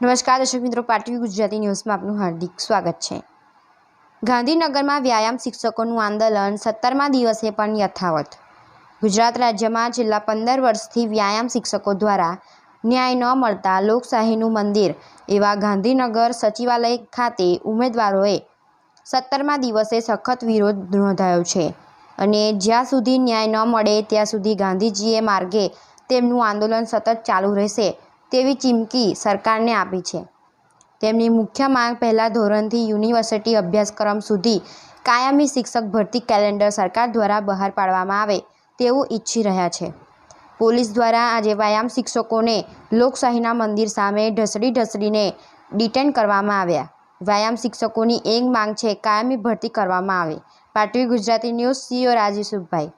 નમસ્કાર, દર્શક મિત્રો પાટવી ગુજરાતી ન્યૂઝમાં આપનું હાર્દિક સ્વાગત છે. ગાંધીનગરમાં વ્યાયામ શિક્ષકોનું આંદોલન સત્તરમા દિવસે પણ યથાવત. ગુજરાત રાજ્યમાં છેલ્લા પંદર વર્ષથી વ્યાયામ શિક્ષકો દ્વારા ન્યાય ન મળતા લોકશાહીનું મંદિર એવા ગાંધીનગર સચિવાલય ખાતે ઉમેદવારોએ સત્તરમા દિવસે સખત વિરોધ નોંધાયો છે અને જ્યાં સુધી ન્યાય ન મળે ત્યાં સુધી ગાંધીજીએ માર્ગે તેમનું આંદોલન સતત ચાલુ રહેશે તેવી ચીમકી સરકારને આપી છે. તેમની મુખ્ય માંગ પહેલા ધોરણથી યુનિવર્સિટી અભ્યાસક્રમ સુધી કાયમી શિક્ષક ભરતી કેલેન્ડર સરકાર દ્વારા બહાર પાડવામાં આવે તેવું ઈચ્છી રહ્યા છે. પોલીસ દ્વારા આજે વ્યાયામ શિક્ષકોને લોકશાહીના મંદિર સામે ઢસડી ઢસડીને ડિટેન કરવામાં આવ્યા. વ્યાયામ શિક્ષકોની એક માંગ છે કાયમી ભરતી કરવામાં આવે. પાટવી ગુજરાતી ન્યૂઝ સીઓ રાજેશુભાઈ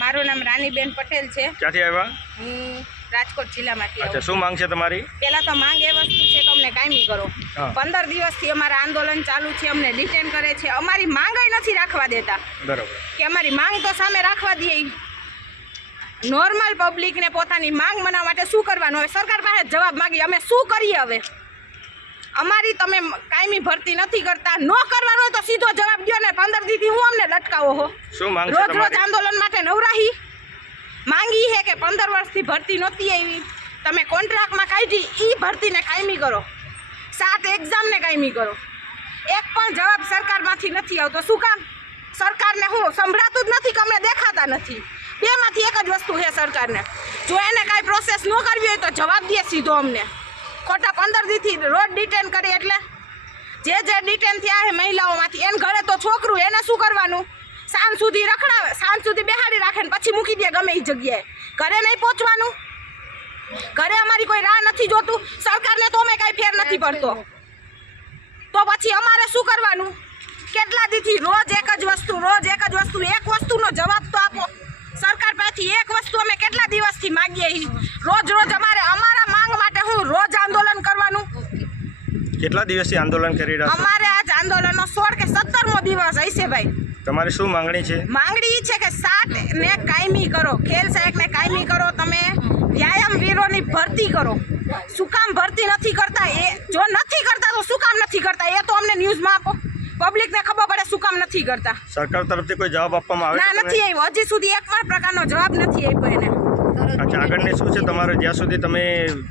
મારું નામ રાનીબેન પટેલ છે. હું રાજકોટ જિલ્લામાંથી તમારી? પહેલા તો માંગ એ વસ્તુ છે કે અમને કાયમી કરો. પંદર દિવસથી અમારા આંદોલન ચાલુ છે અમને ડિટેન કરે છે. અમારી માંગ નથી રાખવા દેતા. કે અમારી માંગ તો સામે રાખવા દઈએ નોર્મલ પબ્લિકને પોતાની માંગ મનાવવા માટે શું કરવાનું હવે સરકાર પાસે જવાબ માંગી અમે શું કરીએ હવે? અમારી તમે કાયમી ભરતી નથી કરતા ન કરવાનો હોય તો સીધો જવાબ દો ને પંદર દીથી હું અમને લટકાવો હો. શું રોજ રોજ આંદોલન માટે નવરાહી. માંગી છે કે પંદર વર્ષથી ભરતી નહોતી આવી. તમે કોન્ટ્રાક્ટમાં કાઢી એ ભરતીને કાયમી કરો. સાત એક્ઝામને કાયમી કરો. એક પણ જવાબ સરકારમાંથી નથી આવતો. શું કામ? સરકારને હું સંભળાતું જ નથી કે અમને દેખાતા નથી. બેમાંથી એક જ વસ્તુ છે સરકારને. જો એને કાંઈ પ્રોસેસ ન કરવી હોય તો જવાબ દે સીધો અમને. ખોટા પંદર દીથી રોજ ડિટેન કરી એટલે. જે જે ડિટેન થયા છે મહિલાઓમાંથી, એને ઘરે તો છોકરું, એને શું કરવાનું? સાંજ સુધી રખડાવે, સાંજ સુધી બેહાડી રાખે ને પછી મૂકી દે ગમે એ જગ્યાએ. ઘરે નહીં પહોંચવાનું. ઘરે અમારી કોઈ રાહ નથી જોતું. સરકારને તો અમે કાંઈ ફેર નથી પડતો. તો પછી અમારે શું કરવાનું? કેટલા દીથી રોજ એક જ વસ્તુ, રોજ એક જ વસ્તુ એક વસ્તુનો જવાબ તો આપો. સરકાર પાસેથી એક વસ્તુ અમે કેટલા દિવસથી માગીએ રોજ રોજ અમારે અમારા માંગ માટે હું રોજ આંદોલન કરવાનું. કેટલા દિવસથી આંદોલન કરી રહ્યા અમારે આજ આંદોલનનો સોળ કે સત્તરમો દિવસ હશે ભાઈ. તમારી શું માંગણી છે? માંગણી એ છે કે સાત ને કાયમી કરો. ખેલ સહાયકને કાયમી કરો તમે વ્યાયામ વીરોની ભરતી કરો. શું કામ ભરતી નથી કરતા? એ જો નથી કરતા તો શું કામ નથી કરતા? એ તો અમને ન્યૂઝમાં આપો. પબ્લિકને ખબર પડે શું કામ નથી કરતા. સરકાર તરફથી કોઈ જવાબ આપવામાં આવે ના નથી આવ્યો. હજી સુધી એક પણ પ્રકારનો જવાબ નથી આપ્યો એને? અચ્છા આગળની શું છે તમારે? જ્યાં સુધી તમે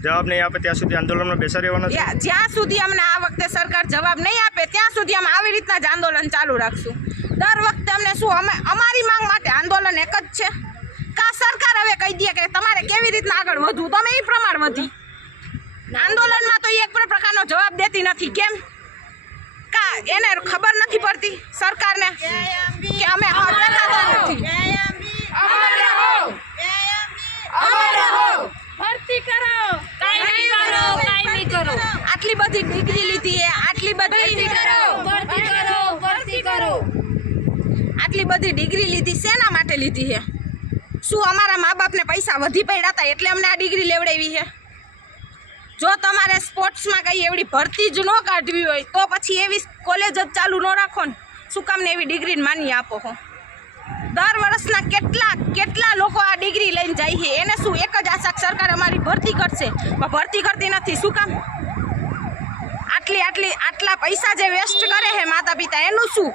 જવાબ નહીં આપે ત્યાં સુધી આંદોલનમાં બેસા રહેવાના છે? જ્યાં સુધી અમને આ વખતે સરકાર જવાબ નહીં આપે ત્યાં સુધી અમે આવી રીતના જ આંદોલન ચાલુ રાખશું. દર વખતે અમને શું અમે અમારી માંગ માટે આંદોલન એક જ છે. કા સરકાર હવે કહી દે કે તમારે કેવી રીતના આગળ વધવું? તમે એ પ્રમાણ વધી. આંદોલનમાં તો એક પણ પ્રકારનો જવાબ દેતી નથી. કેમ? કા એને ખબર નથી પડતી સરકારને કે અમે હા દેખાતા નથી. ભરતી કરો. કાયમી કરો કાયમી કરો. આટલી બધી ડિગ્રી લીધી હે આટલી બધી કરો ભરતી કરો ભરતી કરો. આટલી બધી ડિગ્રી લીધી શેના માટે લીધી છે? શું અમારા મા બાપને પૈસા વધી પડ્યા હતા એટલે અમને આ ડિગ્રી લેવડાવી છે? જો તમારે સ્પોર્ટ્સમાં કઈ એવડી ભરતી જ ન કાઢવી હોય, તો પછી એવી કોલેજ જ ચાલુ ન રાખો ને. શું કામને એવી ડિગ્રી માની આપો હો. દર વર્ષના કેટલા કેટલા લોકો આ ડિગ્રી લઈને જાય છે? એને શું એક જ આશા સરકાર અમારી ભરતી કરશે? પણ ભરતી કરતી નથી. શું કામ? આટલી આટલી આટલા પૈસા જે વેસ્ટ કરે છે માતા પિતા એનું શું?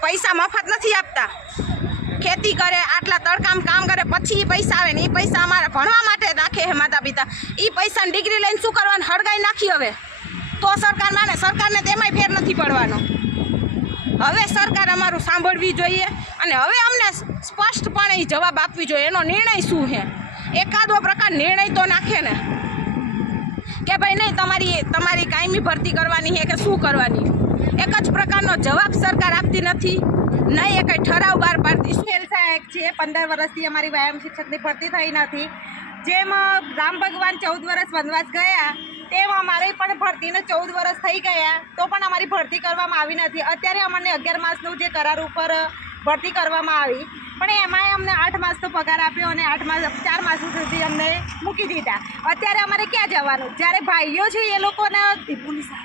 પૈસા મફત નથી આપતા. ખેતી કરે, આટલા તડકામ કામ કરે, પછી એ પૈસા આવે ને એ પૈસા અમારે ભણવા માટે નાખે છે માતા પિતા એ પૈસાની ડિગ્રી લઈને શું કરવાનું? હળગાઈ નાખી હવે. તો સરકાર માને, સરકારને તેમાંય ફેર નથી પડવાનો. હવે સરકાર અમારું સાંભળવી જોઈએ અને હવે અમને સ્પષ્ટપણે એ જવાબ આપવી જોઈએ. એનો નિર્ણય શું છે? એકાદો પ્રકાર નિર્ણય તો નાખે ને. કે ભાઈ નહીં, તમારી તમારી કાયમી ભરતી કરવાની છે કે શું કરવાની? એક જ પ્રકારનો જવાબ સરકાર આપતી નથી. નહીં, એ કંઈ ઠરાવ બહાર પાડતી ફેલ સહાયક છે પંદર વર્ષથી અમારી વ્યાયામ શિક્ષકની ભરતી થઈ નથી. જેમ રામ ભગવાન ચૌદ વર્ષ વનવાસ ગયા, તેમ અમારે પણ ભરતીને ચૌદ વર્ષ થઈ ગયા, તો પણ અમારી ભરતી કરવામાં આવી નથી. અત્યારે અમને અગિયાર માસનું જે કરાર ઉપર ભરતી કરવામાં આવી. પણ એમાંય અમને આઠ માસનો પગાર આપ્યો અને આઠ માસ, ચાર માસ સુધી અમને મૂકી દીધા. અત્યારે અમારે ક્યાં જવાનું? જ્યારે ભાઈઓ છે એ લોકોના,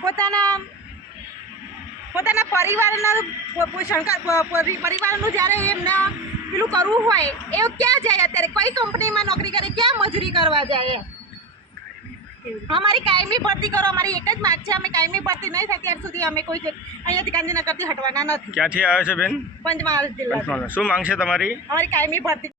પોતાના પોતાના પરિવારના પોષણ પરિવારનું જ્યારે એમને પેલું કરવું હોય એ ક્યાં જાય અત્યારે? કઈ કંપનીમાં નોકરી કરે? ક્યાં મજૂરી કરવા જાય અમારી કાયમી ભરતી કરો અમારી એક જ માગ છે અમે કાયમી ભરતી નહીં થાય ત્યાર સુધી અમે કોઈ અહીંયાથી ગાંધીનગરથી હટવાના નથી. ક્યાંથી આવે છે બેન? પંચમહાલ જિલ્લા શું માંગ છે તમારી? અમારી કાયમી ભરતી